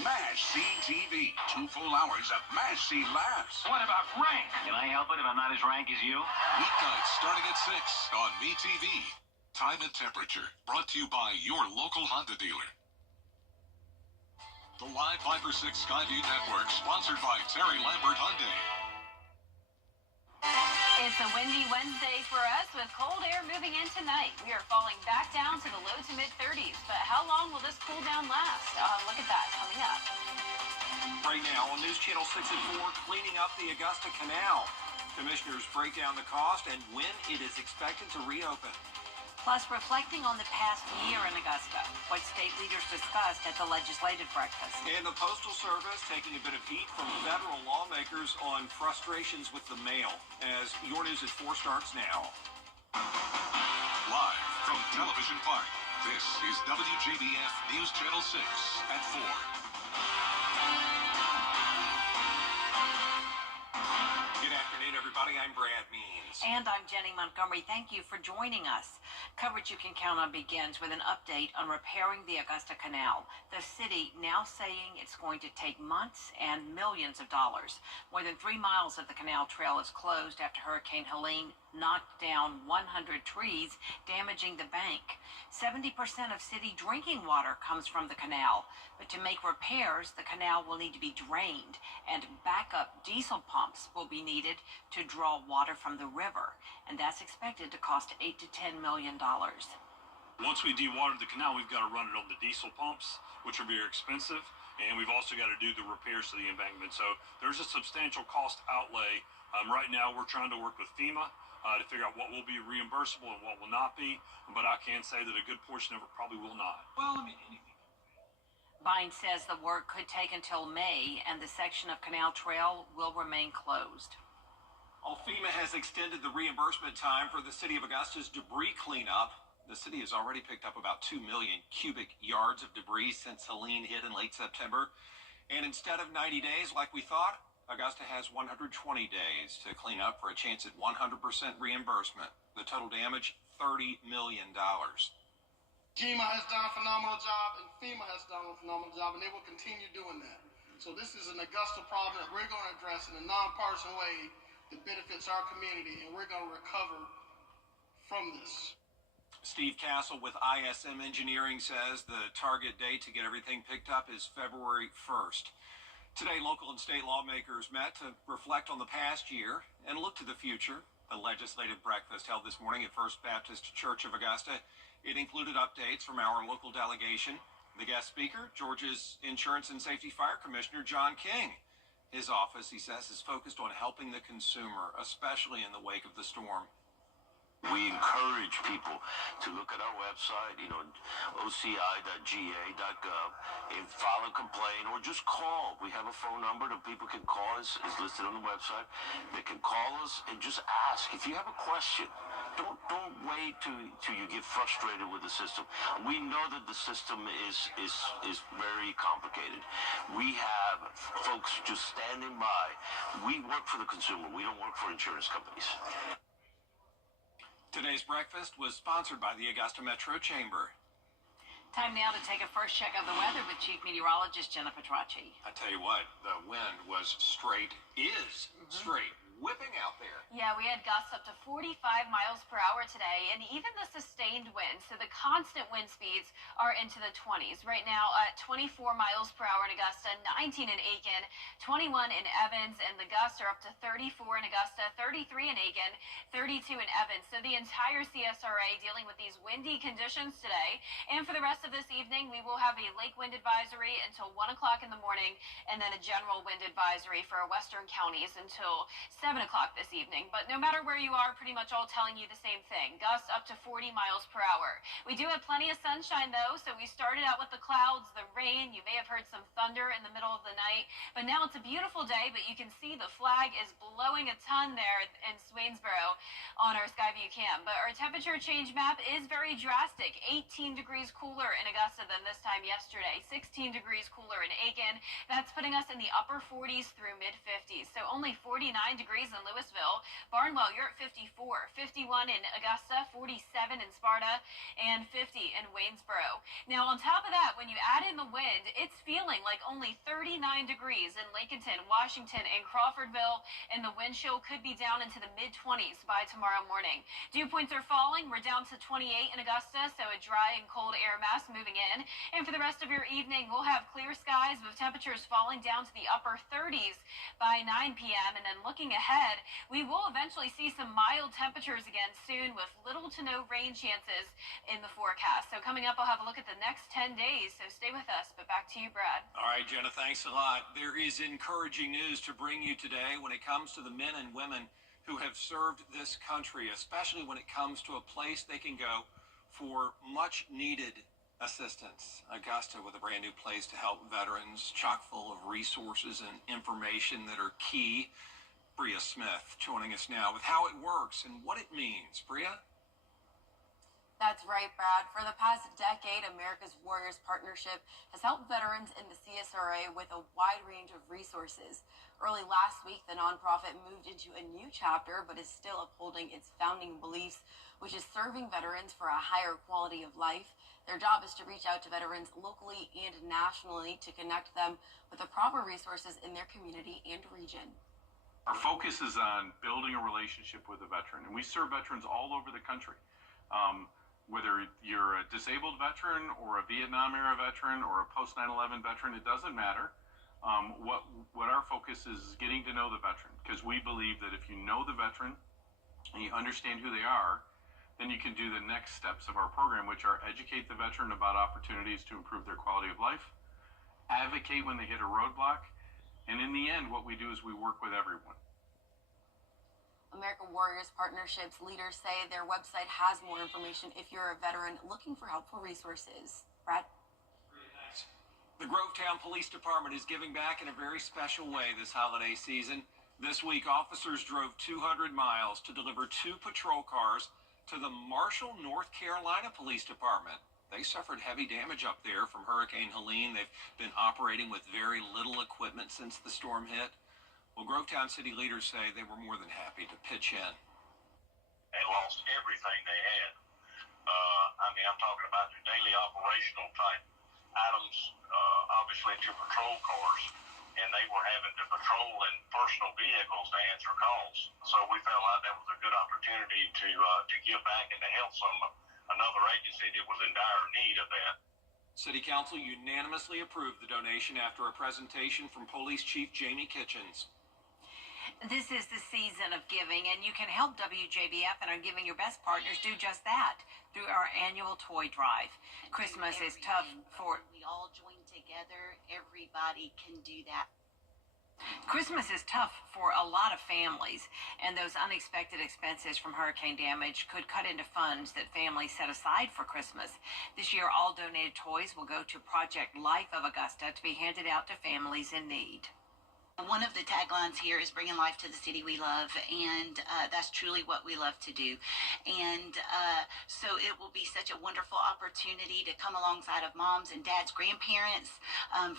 MASH CTV. 2 full hours of MASH C laughs. What about rank? Can I help it if I'm not as rank as you? Weeknights starting at 6 on MeTV. Time and temperature brought to you by your local Honda dealer. The Live 5-6 Skyview Network, sponsored by Terry Lambert Hyundai. It's a windy Wednesday for us with cold air moving in tonight. We are falling back down to the low to mid-30s, but how long will this cool down last? Look at that coming up. Right now on News Channel 6 at 4, cleaning up the Augusta Canal. Commissioners break down the cost and when it is expected to reopen. Plus, reflecting on the past year in Augusta, what state leaders discussed at the legislative breakfast. And the Postal Service taking a bit of heat from federal lawmakers on frustrations with the mail. As Your News at 4 starts now. Live from Television Park, this is WJBF News Channel 6 at 4. Good afternoon, everybody. I'm Brad Means. And I'm Jenny Montgomery. Thank you for joining us. Coverage you can count on begins with an update on repairing the Augusta Canal. The city now saying it's going to take months and millions of dollars. More than 3 miles of the canal trail is closed after Hurricane Helene knocked down 100 trees, damaging the bank. 70% of city drinking water comes from the canal. But to make repairs, the canal will need to be drained, and backup diesel pumps will be needed to draw water from the river. And that's expected to cost $8 to $10 million. Once we dewater the canal, we've got to run it on the diesel pumps, which are very expensive, and we've also got to do the repairs to the embankment. So there's a substantial cost outlay. Right now, we're trying to work with FEMA to figure out what will be reimbursable and what will not be, but I can say that a good portion of it probably will not. Well, I mean, anything. Vine says the work could take until May, and the section of canal trail will remain closed. Well, FEMA has extended the reimbursement time for the city of Augusta's debris cleanup. The city has already picked up about 2 million cubic yards of debris since Helene hit in late September. And instead of 90 days like we thought, Augusta has 120 days to clean up for a chance at 100% reimbursement. The total damage, $30 million. GEMA has done a phenomenal job, and FEMA has done a phenomenal job, and they will continue doing that. So this is an Augusta problem that we're going to address in a nonpartisan way that benefits our community, and we're going to recover from this. Steve Castle with ISM Engineering says the target date to get everything picked up is February 1st. Today, local and state lawmakers met to reflect on the past year and look to the future. The legislative breakfast held this morning at First Baptist Church of Augusta. It included updates from our local delegation. The guest speaker, Georgia's Insurance and Safety Fire Commissioner John King. His office, he says, is focused on helping the consumer, especially in the wake of the storm. We encourage people to look at our website, oci.ga.gov, and file a complaint or just call. We have a phone number that people can call us, is listed on the website. They can call us and just ask. If you have a question, don't wait till you get frustrated with the system. We know that the system is very complicated. We have folks just standing by. We work for the consumer. We don't work for insurance companies. Today's breakfast was sponsored by the Augusta Metro Chamber. Time now to take a first check of the weather with Chief Meteorologist Jenna Petracci. I tell you what, the wind was straight, straight, whipping out there. Yeah, we had gusts up to 45 miles per hour today, and even the sustained winds, so the constant wind speeds are into the 20s. Right now, 24 miles per hour in Augusta, 19 in Aiken, 21 in Evans, and the gusts are up to 34 in Augusta, 33 in Aiken, 32 in Evans. So the entire CSRA dealing with these windy conditions today. And for the rest of this evening, we will have a lake wind advisory until 1 o'clock in the morning, and then a general wind advisory for our western counties until 7 o'clock this evening. But no matter where you are, pretty much all telling you the same thing. Gusts up to 40 miles per hour. We do have plenty of sunshine, though, so we started out with the clouds, the rain. You may have heard some thunder in the middle of the night, but now it's a beautiful day, but you can see the flag is blowing a ton there in Swainsboro on our Skyview cam. But our temperature change map is very drastic. 18 degrees cooler in Augusta than this time yesterday. 16 degrees cooler in Aiken. That's putting us in the upper 40s through mid 50s. So only 49 degrees degrees in Louisville. Barnwell, you're at 54. 51 in Augusta, 47 in Sparta, and 50 in Waynesboro. Now, on top of that, when you add in the wind, it's feeling like only 39 degrees in Lincolnton, Washington, and Crawfordville, and the wind chill could be down into the mid-20s by tomorrow morning. Dew points are falling. We're down to 28 in Augusta, so a dry and cold air mass moving in. And for the rest of your evening, we'll have clear skies with temperatures falling down to the upper 30s by 9 p.m. And then looking ahead, we will eventually see some mild temperatures again soon with little to no rain chances in the forecast. So coming up, I'll have a look at the next 10 days, so stay with us. But back to you, Brad. All right, Jenna, thanks a lot. There is encouraging news to bring you today when it comes to the men and women who have served this country, especially when it comes to a place they can go for much needed assistance. Augusta with a brand new place to help veterans, chock full of resources and information that are key. Bria Smith joining us now with how it works and what it means. Bria? That's right, Brad. For the past decade, America's Warriors Partnership has helped veterans in the CSRA with a wide range of resources. Early last week, the nonprofit moved into a new chapter, but is still upholding its founding beliefs, which is serving veterans for a higher quality of life. Their job is to reach out to veterans locally and nationally to connect them with the proper resources in their community and region. Our focus is on building a relationship with a veteran, and we serve veterans all over the country. Whether you're a disabled veteran or a Vietnam era veteran or a post 9/11 veteran, it doesn't matter. What our focus is getting to know the veteran, because we believe that if you know the veteran and you understand who they are, then you can do the next steps of our program, which are educate the veteran about opportunities to improve their quality of life, advocate when they hit a roadblock, and in the end, what we do is we work with everyone. American Warriors Partnerships leaders say their website has more information if you're a veteran looking for helpful resources. Brad? The Grovetown Police Department is giving back in a very special way this holiday season. This week, officers drove 200 miles to deliver 2 patrol cars to the Marshall, North Carolina Police Department. They suffered heavy damage up there from Hurricane Helene. They've been operating with very little equipment since the storm hit. Well, Grovetown city leaders say they were more than happy to pitch in. They lost everything they had. I'm talking about the daily operational type items, obviously to patrol cars, and they were having to patrol in personal vehicles to answer calls. So we felt like that was a good opportunity to give back and to help another agency that was in dire need of that. City Council unanimously approved the donation after a presentation from Police Chief Jamie Kitchens. This is the season of giving, and you can help WJBF and our Giving Your Best partners do just that through our annual toy drive. Christmas is tough for... We all join together. Everybody can do that. Christmas is tough for a lot of families, and those unexpected expenses from hurricane damage could cut into funds that families set aside for Christmas. This year, all donated toys will go to Project Life of Augusta to be handed out to families in need. One of the taglines here is bringing life to the city we love, and that's truly what we love to do. And so it will be such a wonderful opportunity to come alongside of moms and dads, grandparents,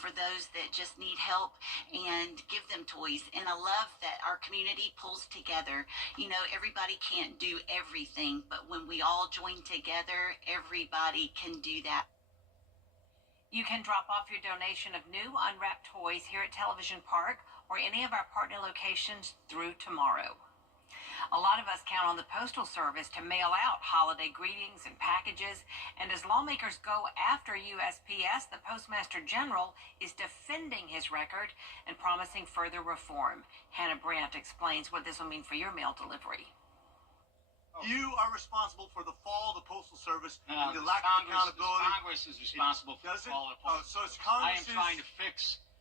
for those that just need help, and give them toys. And I love that our community pulls together. You know, everybody can't do everything, but when we all join together, everybody can do that. You can drop off your donation of new unwrapped toys here at Television Park or any of our partner locations through tomorrow. A lot of us count on the Postal Service to mail out holiday greetings and packages, and as lawmakers go after USPS, the Postmaster General is defending his record and promising further reform. Hannah Brandt explains what this will mean for your mail delivery. You are responsible for the fall of the Postal Service and the lack of accountability. Congress is responsible for the fall of the Postal so it's Congress.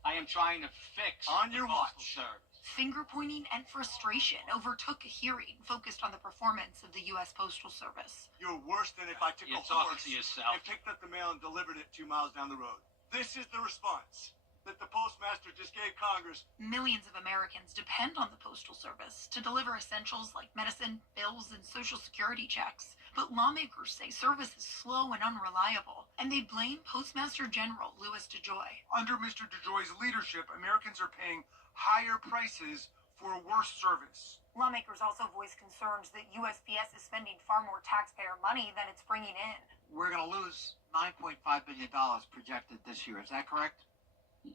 I am trying to fix on your watch. Finger pointing and frustration overtook a hearing focused on the performance of the U.S. Postal Service. You're worse than if I took a horse and picked up the mail and delivered it 2 miles down the road. This is the response that the Postmaster just gave Congress. Millions of Americans depend on the Postal Service to deliver essentials like medicine, bills, and Social Security checks. But lawmakers say service is slow and unreliable, and they blame Postmaster General Louis DeJoy. Under Mr. DeJoy's leadership, Americans are paying higher prices for a worse service. Lawmakers also voiced concerns that USPS is spending far more taxpayer money than it's bringing in. We're going to lose $9.5 billion projected this year. Is that correct?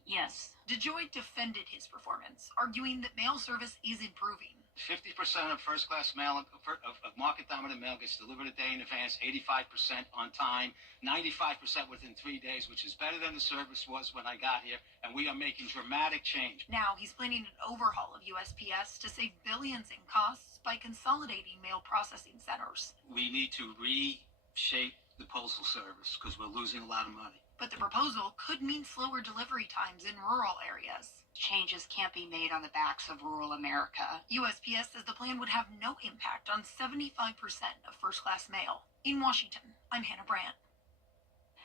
Yes. DeJoy defended his performance, arguing that mail service is improving. 50% of first-class mail, of market-dominant mail gets delivered a day in advance, 85% on time, 95% within 3 days, which is better than the service was when I got here, and we are making dramatic change. Now he's planning an overhaul of USPS to save billions in costs by consolidating mail processing centers. We need to reshape the postal service because we're losing a lot of money. But the proposal could mean slower delivery times in rural areas. Changes can't be made on the backs of rural America. USPS says the plan would have no impact on 75% of first-class mail. In Washington, I'm Hannah Brandt.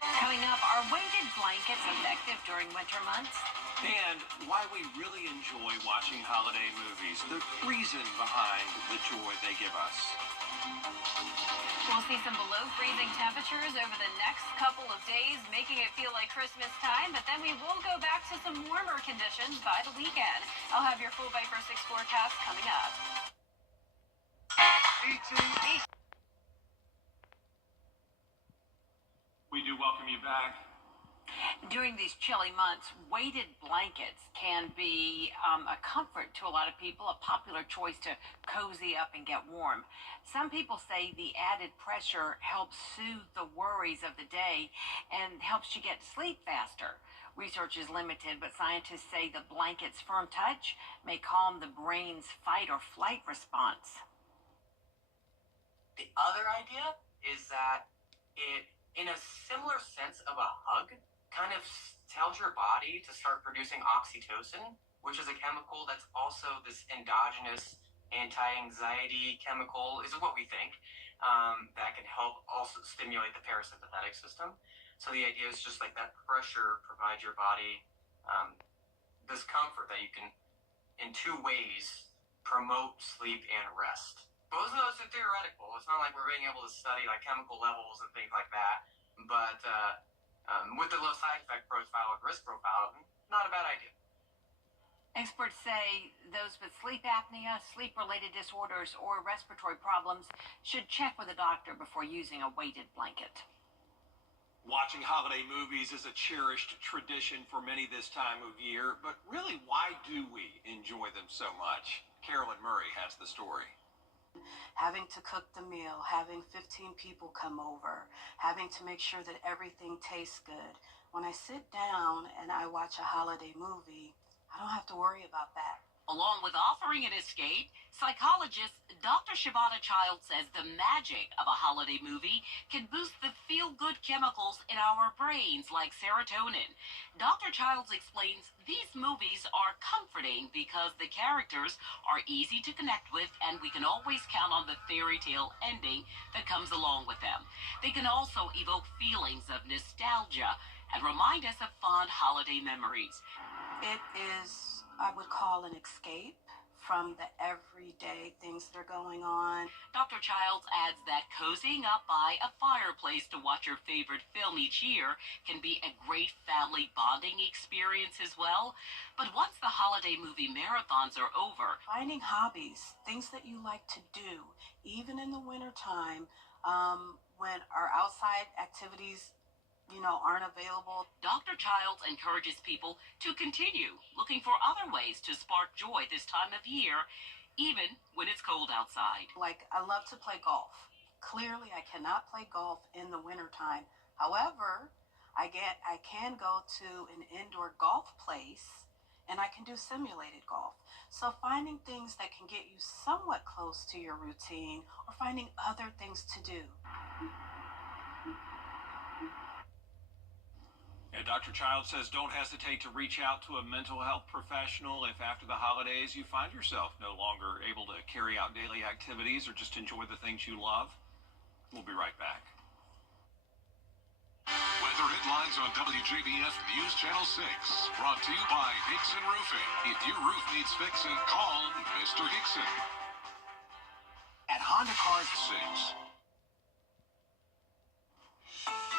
Coming up, are weighted blankets effective during winter months? And why we really enjoy watching holiday movies, the reason behind the joy they give us. We'll see some below freezing temperatures over the next couple of days, making it feel like Christmas time, but then we will go back to some warmer conditions by the weekend. I'll have your full Viper 6 forecast coming up. We do welcome you back. During these chilly months, weighted blankets can be a comfort to a lot of people, a popular choice to cozy up and get warm. Some people say the added pressure helps soothe the worries of the day and helps you get to sleep faster. Research is limited, but scientists say the blanket's firm touch may calm the brain's fight or flight response. The other idea is that it, in a similar sense of a hug, kind of tells your body to start producing oxytocin, which is a chemical that's also this endogenous anti-anxiety chemical, is what we think, that can help also stimulate the parasympathetic system. So the idea is just like that pressure provides your body this comfort that you can, in two ways, promote sleep and rest. Both of those are theoretical. It's not like we're being able to study like chemical levels and things like that, but with the low side effect profile and risk profile, not a bad idea. Experts say those with sleep apnea, sleep-related disorders, or respiratory problems should check with a doctor before using a weighted blanket. Watching holiday movies is a cherished tradition for many this time of year, but really, why do we enjoy them so much? Carolyn Murray has the story. Having to cook the meal, having 15 people come over, having to make sure that everything tastes good. When I sit down and I watch a holiday movie, I don't have to worry about that. Along with offering an escape, psychologist Dr. Shivana Child says the magic of a holiday movie can boost the feel-good chemicals in our brains like serotonin. Dr. Childs explains these movies are comforting because the characters are easy to connect with and we can always count on the fairy tale ending that comes along with them. They can also evoke feelings of nostalgia and remind us of fond holiday memories. It is, I would call, an escape from the everyday things that are going on. Dr. Childs adds that cozying up by a fireplace to watch your favorite film each year can be a great family bonding experience as well. But once the holiday movie marathons are over, finding hobbies, things that you like to do, even in the wintertime, when our outside activities aren't available. Dr. Childs encourages people to continue looking for other ways to spark joy this time of year, even when it's cold outside. Like, I love to play golf. Clearly, I cannot play golf in the wintertime. However, I can go to an indoor golf place and I can do simulated golf. So finding things that can get you somewhat close to your routine or finding other things to do. And Dr. Child says don't hesitate to reach out to a mental health professional if after the holidays you find yourself no longer able to carry out daily activities or just enjoy the things you love. We'll be right back. Weather headlines on WJBF News Channel 6. Brought to you by Hickson Roofing. If your roof needs fixing, call Mr. Hickson. At Honda Cars 6.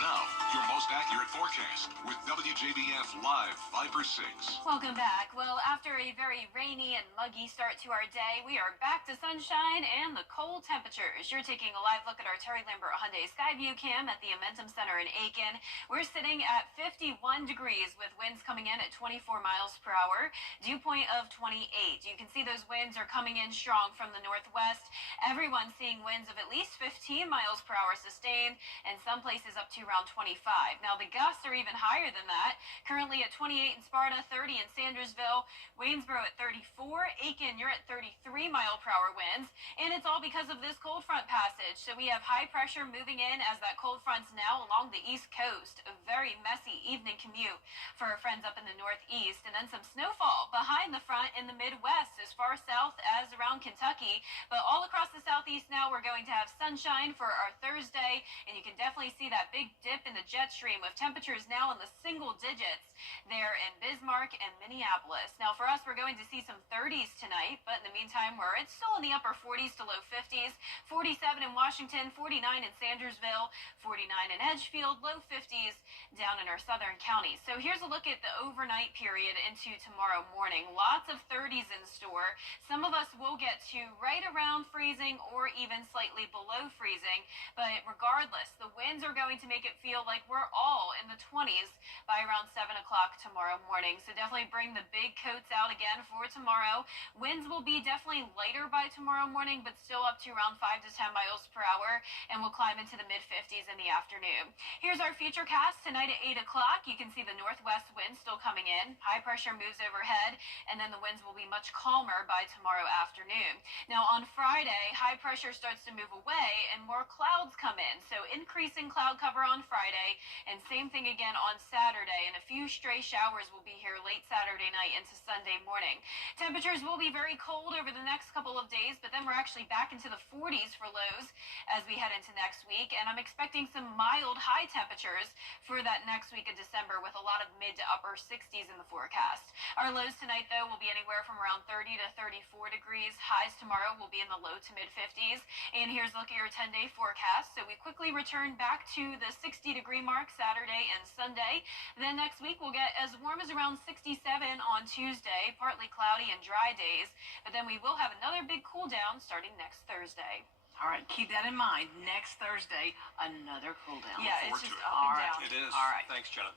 Now, your most most accurate forecast with WJBF Live 5/6. Welcome back. Well, after a very rainy and muggy start to our day, we are back to sunshine and the cold temperatures. You're taking a live look at our Terry Lambert Hyundai Skyview cam at the Amentum Center in Aiken. We're sitting at 51 degrees with winds coming in at 24 miles per hour, dew point of 28. You can see those winds are coming in strong from the northwest. Everyone's seeing winds of at least 15 miles per hour sustained, and some places up to around 25. Now, the gusts are even higher than that. Currently at 28 in Sparta, 30 in Sandersville, Waynesboro at 34, Aiken, you're at 33 mile per hour winds, and it's all because of this cold front passage. So we have high pressure moving in as that cold front's now along the east coast. A very messy evening commute for our friends up in the northeast, and then some snowfall behind the front in the Midwest as far south as around Kentucky. But all across the southeast now, we're going to have sunshine for our Thursday, and you can definitely see that big dip in the jet stream with temperatures now in the single digits there in Bismarck and Minneapolis. Now for us, we're going to see some 30s tonight, but in the meantime, it's still in the upper 40s to low 50s. 47 in Washington, 49 in Sandersville, 49 in Edgefield, low 50s down in our southern counties. So here's a look at the overnight period into tomorrow morning. Lots of 30s in store. Some of us will get to right around freezing or even slightly below freezing, but regardless, the winds are going to make it feel like we're all in the 20s by around 7 o'clock tomorrow morning. So definitely bring the big coats out again for tomorrow. Winds will be definitely lighter by tomorrow morning, but still up to around 5 to 10 miles per hour, and we'll climb into the mid-50s in the afternoon. Here's our future cast tonight at 8 o'clock. You can see the northwest wind still coming in. High pressure moves overhead, and then the winds will be much calmer by tomorrow afternoon. Now on Friday, high pressure starts to move away and more clouds come in. So increasing cloud cover on Friday, and same thing again on Saturday, and a few stray showers will be here late Saturday night into Sunday morning. Temperatures will be very cold over the next couple of days, but then we're actually back into the 40s for lows as we head into next week, and I'm expecting some mild high temperatures for that next week of December with a lot of mid to upper 60s in the forecast. Our lows tonight, though, will be anywhere from around 30 to 34 degrees. Highs tomorrow will be in the low to mid 50s, and here's a look at your 10-day forecast. So we quickly return back to the 60-degree mark Saturday and Sunday. Then next week we'll get as warm as around 67 on Tuesday, partly cloudy and dry days, but then we will have another big cool down starting next Thursday. All right, keep that in mind. Next Thursday, another cool down. Yeah, it's just up and down. It is. All right. Thanks, Jenna.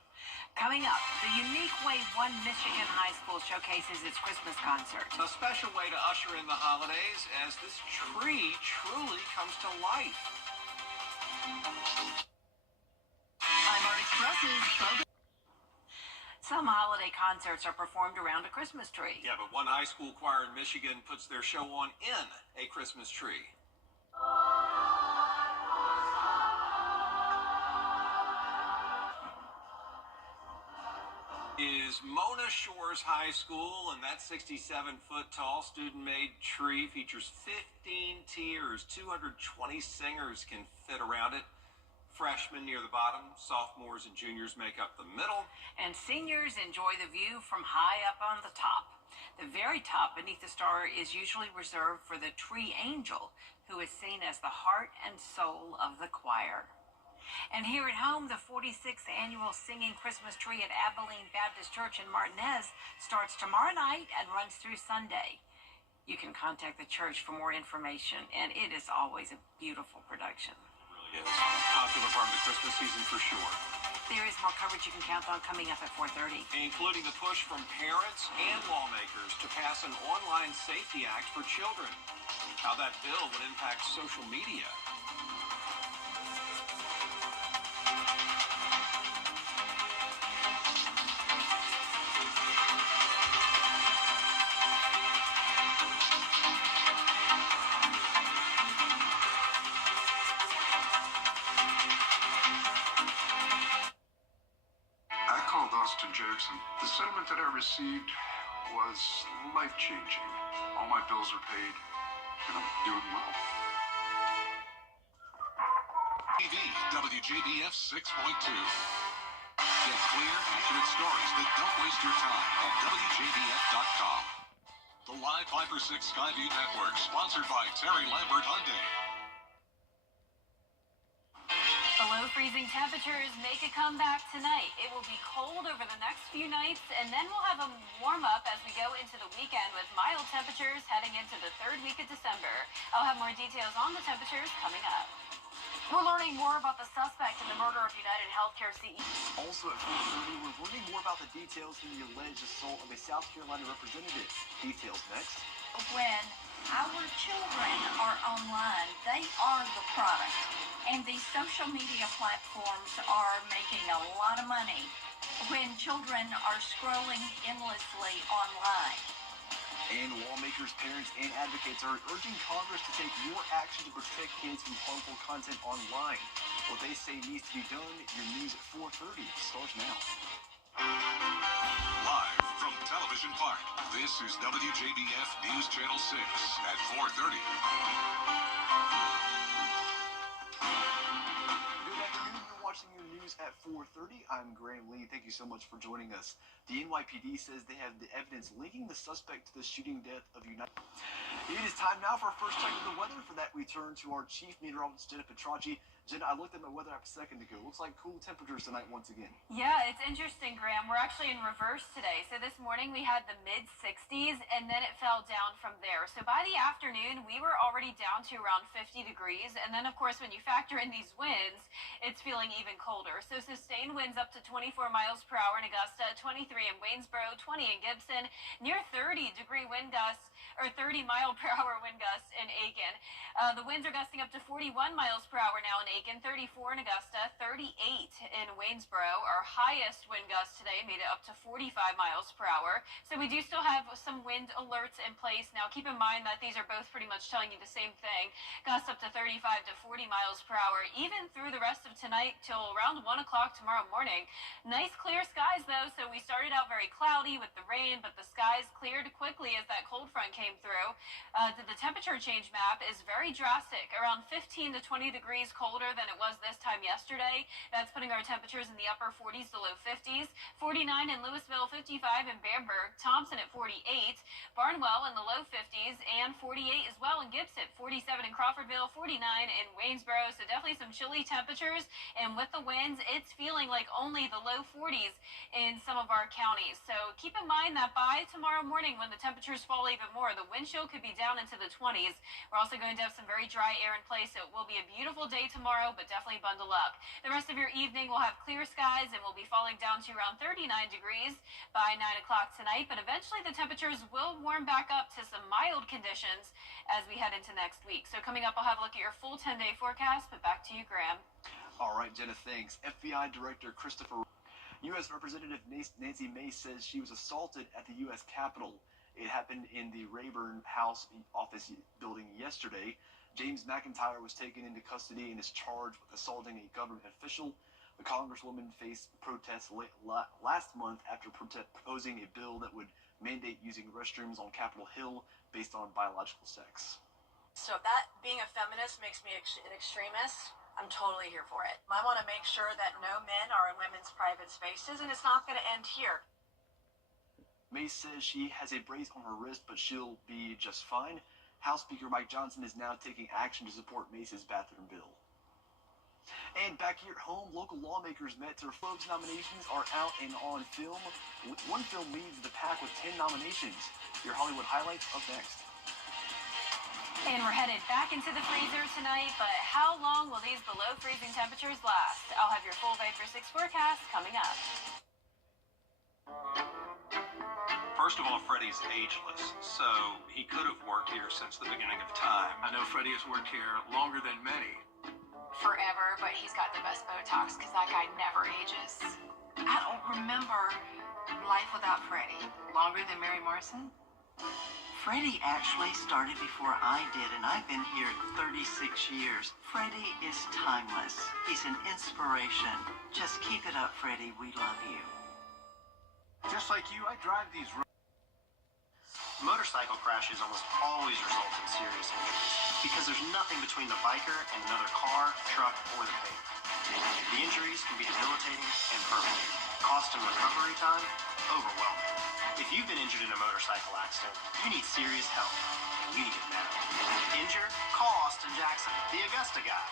Coming up, the unique way one Michigan high school showcases its Christmas concert. A special way to usher in the holidays as this tree truly comes to life. Art Express's Some holiday concerts are performed around a Christmas tree. Yeah, but one high school choir in Michigan puts their show on in a Christmas tree. Is Mona Shores High School, and that 67-foot-tall student-made tree features 15 tiers. 220 singers can fit around it. Freshmen near the bottom, sophomores and juniors make up the middle. And seniors enjoy the view from high up on the top. The very top beneath the star is usually reserved for the tree angel, who is seen as the heart and soul of the choir. And here at home, the 46th annual Singing Christmas Tree at Abilene Baptist Church in Martinez starts tomorrow night and runs through Sunday. You can contact the church for more information, and it is always a beautiful production. It really is. Popular part of the Christmas season for sure. There is more coverage you can count on coming up at 4:30. Including the push from parents and lawmakers to pass an online safety act for children. How that bill would impact social media. Jackson. The settlement that I received was life-changing. All my bills are paid, and I'm doing well. TV, WJBF 6.2. Get clear, accurate stories that don't waste your time at WJBF.com. The Live 5/6 Skyview Network, sponsored by Terry Lambert Hyundai. Below freezing temperatures make a comeback tonight. It will be cold over the next few nights, and then we'll have a warm up as we go into the weekend with mild temperatures heading into the third week of December. I'll have more details on the temperatures coming up. We're learning more about the suspect in the murder of United Healthcare CEO. Also at 4:30, we're learning more about the details in the alleged assault of a South Carolina representative. Details next. When our children are online, they are the product. And these social media platforms are making a lot of money when children are scrolling endlessly online. And lawmakers, parents, and advocates are urging Congress to take more action to protect kids from harmful content online. What they say needs to be done. Your news at 4:30 starts now. Live from Television Park, this is WJBF News Channel 6 at 4:30. Good afternoon. You're watching your news at 4:30. I'm Graham Lee. Thank you so much for joining us. The NYPD says they have the evidence linking the suspect to the shooting death of United. It is time now for our first check of the weather. For that, we turn to our chief meteorologist, Jenna Petracci. Jenna, I looked at my weather app a second ago. Looks like cool temperatures tonight once again. Yeah, it's interesting, Graham. We're actually in reverse today. So this morning we had the mid-60s, and then it fell down from there. So by the afternoon, we were already down to around 50 degrees. And then, of course, when you factor in these winds, it's feeling even colder. So sustained winds up to 24 miles per hour in Augusta, 23 in Waynesboro, 20 in Gibson, near 30-degree wind gusts, or 30-mile-per-hour wind gusts in Aiken. The winds are gusting up to 41 miles per hour now in Aiken, 34 in Augusta, 38 in Waynesboro. Our highest wind gust today made it up to 45 miles per hour. So we do still have some wind alerts in place. Now keep in mind that these are both pretty much telling you the same thing. Gusts up to 35 to 40 miles per hour, even through the rest of tonight till around 1 o'clock tomorrow morning. Nice clear skies though, so we started out very cloudy with the rain, but the skies cleared quickly as that cold front came through. The temperature change map is very drastic, around 15 to 20 degrees colder than it was this time yesterday. That's putting our temperatures in the upper 40s to low 50s. 49 in Louisville, 55 in Bamberg, Thompson at 48, Barnwell in the low 50s, and 48 as well in Gibson, 47 in Crawfordville, 49 in Waynesboro. So definitely some chilly temperatures, and with the winds, it's feeling like only the low 40s in some of our counties. So keep in mind that by tomorrow morning, when the temperatures fall even more, the wind chill could be down into the 20s. We're also going to have some very dry air in place. So it will be a beautiful day tomorrow, but definitely bundle up. The rest of your evening will have clear skies, and we'll be falling down to around 39 degrees by 9 o'clock tonight. But eventually the temperatures will warm back up to some mild conditions as we head into next week. So coming up, I'll have a look at your full 10-day forecast, but back to you, Graham. All right, Jenna, thanks. FBI Director Christopher. U.S. Representative Nancy Mace says she was assaulted at the U.S. Capitol. It happened in the Rayburn House office building yesterday. James McIntyre was taken into custody and is charged with assaulting a government official. The Congresswoman faced protests last month after proposing a bill that would mandate using restrooms on Capitol Hill based on biological sex. So if that being a feminist makes me an extremist, I'm totally here for it. I want to make sure that no men are in women's private spaces, and it's not going to end here. Mace says she has a brace on her wrist, but she'll be just fine. House Speaker Mike Johnson is now taking action to support Mace's bathroom bill. And back here at home, local lawmakers met. Their folks' nominations are out and on film. One film leads the pack with 10 nominations. Your Hollywood highlights up next. And we're headed back into the freezer tonight, but how long will these below freezing temperatures last? I'll have your full Vapor 6 forecast coming up. First of all, Freddie's ageless, so he could have worked here since the beginning of time. I know Freddie has worked here longer than many. Forever, but he's got the best Botox because that guy never ages. I don't remember life without Freddie. Longer than Mary Morrison? Freddie actually started before I did, and I've been here 36 years. Freddie is timeless. He's an inspiration. Just keep it up, Freddie. We love you. Just like you, I drive these roads. Motorcycle crashes almost always result in serious injuries because there's nothing between the biker and another car, truck, or the pavement. The injuries can be debilitating and permanent. Cost and recovery time, overwhelming. If you've been injured in a motorcycle accident, you need serious help. And you need it now. Injured? Call Austin Jackson, the Augusta guy.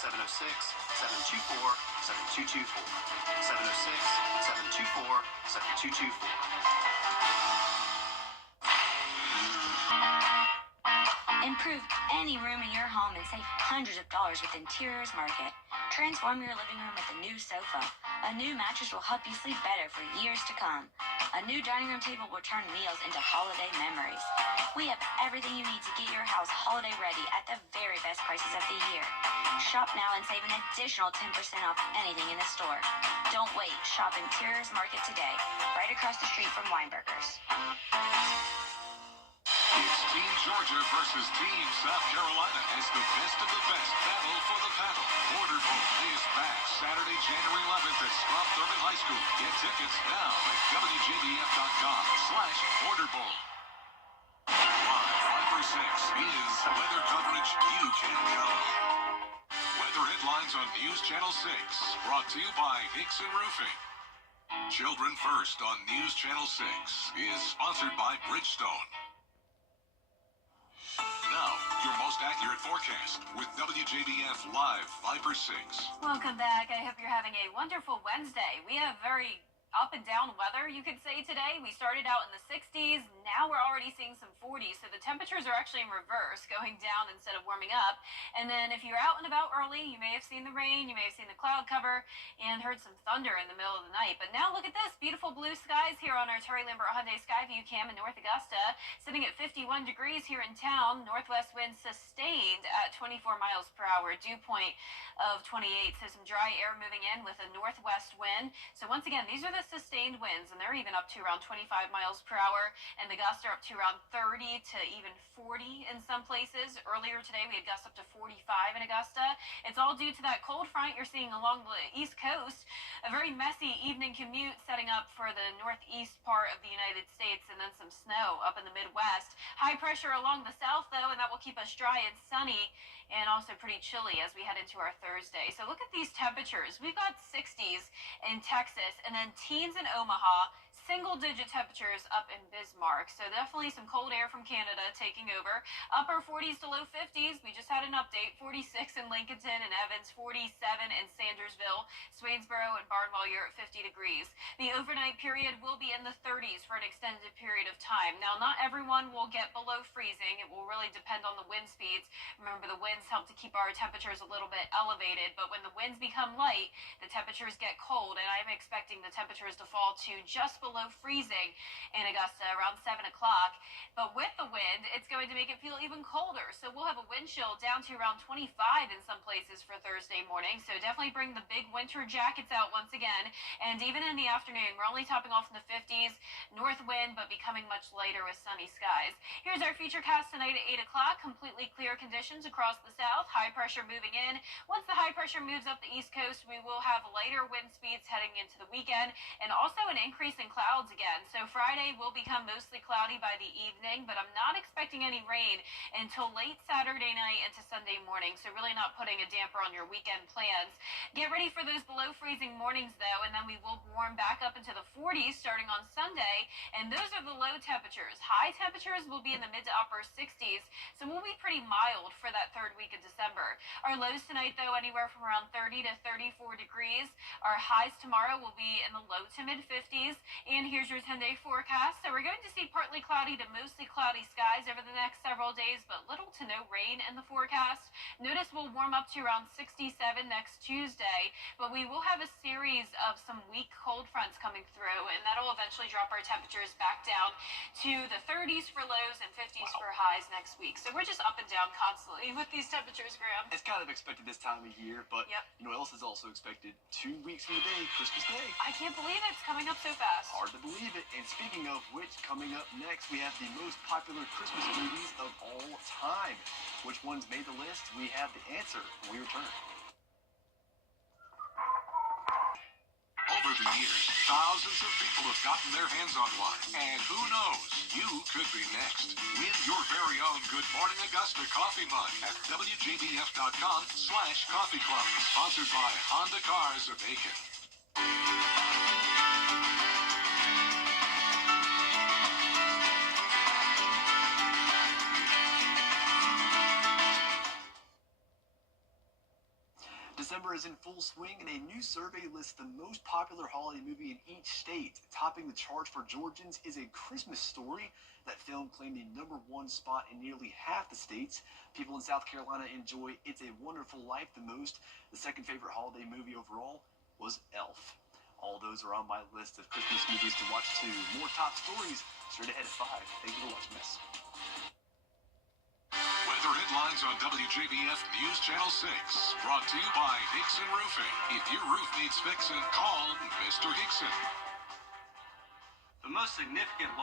706-724-7224. 706-724-7224. Improve any room in your home and save hundreds of dollars with Interiors Market. Transform your living room with a new sofa. A new mattress will help you sleep better for years to come. A new dining room table will turn meals into holiday memories. We have everything you need to get your house holiday ready at the very best prices of the year. Shop now and save an additional 10% off anything in the store. Don't wait. Shop Interiors Market today, right across the street from Weinberger's. It's Team Georgia versus Team South Carolina as the best of the best battle for the paddle. Border Bowl is back Saturday, January 11th at Strom Thurmond High School. Get tickets now at WJBF.com/Border Bowl. Live 5 for 6 is weather coverage you can count on. Weather headlines on News Channel 6, brought to you by Hickson Roofing. Children First on News Channel 6 is sponsored by Bridgestone. Now, your most accurate forecast with WJBF Live 5 for 6. Welcome back. I hope you're having a wonderful Wednesday. We have very up and down weather, you could say, today. We started out in the 60s. Now we're already seeing some 40s. So the temperatures are actually in reverse, going down instead of warming up. And then if you're out and about early, you may have seen the rain, you may have seen the cloud cover, and heard some thunder in the middle of the night. But now look at this. Beautiful blue skies here on our Terry Lambert Hyundai Skyview Cam in North Augusta. Sitting at 51 degrees here in town. Northwest winds sustained at 24 miles per hour. Dew point of 28. So some dry air moving in with a northwest wind. So once again, these are the sustained winds, and they're even up to around 25 miles per hour, and the gusts are up to around 30 to even 40 in some places. Earlier today, we had gusts up to 45 in Augusta. It's all due to that cold front you're seeing along the East Coast. A very messy evening commute setting up for the northeast part of the United States, and then some snow up in the Midwest. High pressure along the south, though, and that will keep us dry and sunny, and also pretty chilly as we head into our Thursday. So look at these temperatures. We've got 60s in Texas, and then teens in Omaha, single-digit temperatures up in Bismarck. So definitely some cold air from Canada taking over. Upper 40s to low 50s. We just had an update. 46 in Lincolnton and Evans, 47 in Sandersville, Swainsboro, and Barnwell. You're at 50 degrees. The overnight period will be in the 30s for an extended period of time. Now, not everyone will get below freezing. It will really depend on the wind speeds. Remember, the winds help to keep our temperatures a little bit elevated, but when the winds become light, the temperatures get cold, and I'm expecting the temperatures to fall to just below freezing in Augusta around 7 o'clock. But with the wind, it's going to make it feel even colder. So we'll have a wind chill down to around 25 in some places for Thursday morning. So definitely bring the big winter jackets out once again. And even in the afternoon, we're only topping off in the 50s. North wind, but becoming much lighter with sunny skies. Here's our future cast tonight at 8 o'clock. Completely clear conditions across the south. High pressure moving in. Once the high pressure moves up the East Coast, we will have lighter wind speeds heading into the weekend, and also an increase in clouds again. So Friday will become mostly cloudy by the evening, but I'm not expecting any rain until late Saturday night into Sunday morning. So really not putting a damper on your weekend plans. Get ready for those below freezing mornings, though, and then we will warm back up into the 40s starting on Sunday, and those are the low temperatures. High temperatures will be in the mid to upper 60s, so we'll be pretty mild for that third week of December. Our lows tonight, though, anywhere from around 30 to 34 degrees. Our highs tomorrow will be in the low to mid 50s. And here's your 10-day forecast. So we're going to see partly cloudy to mostly cloudy skies over the next several days, but little to no rain in the forecast. Notice we'll warm up to around 67 next Tuesday, but we will have a series of some weak cold fronts coming through, and that'll eventually drop our temperatures back down to the 30s for lows and 50s for highs next week. So we're just up and down constantly with these temperatures, Graham. It's kind of expected this time of year, but you know what else is also expected? 2 weeks from today, Christmas Day. I can't believe it's coming up so fast. Hard to believe it. And speaking of which, coming up next, we have the most popular Christmas movies of all time. Which ones made the list? We have the answer when we return. Over the years, thousands of people have gotten their hands on one. And who knows, you could be next. Win your very own Good Morning Augusta coffee mug at WJBF.com/coffee club. Sponsored by Honda Cars of Aiken. November is in full swing, and a new survey lists the most popular holiday movie in each state. Topping the charts for Georgians is A Christmas Story. That film claimed the #1 spot in nearly half the states. People in South Carolina enjoy It's a Wonderful Life the most. The second favorite holiday movie overall was Elf. All those are on my list of Christmas movies to watch too. More top stories straight ahead at 5. Thank you for watching this. Weather headlines on WJBF News Channel 6. Brought to you by Hickson Roofing. If your roof needs fixing, call Mr. Hickson. The most significant law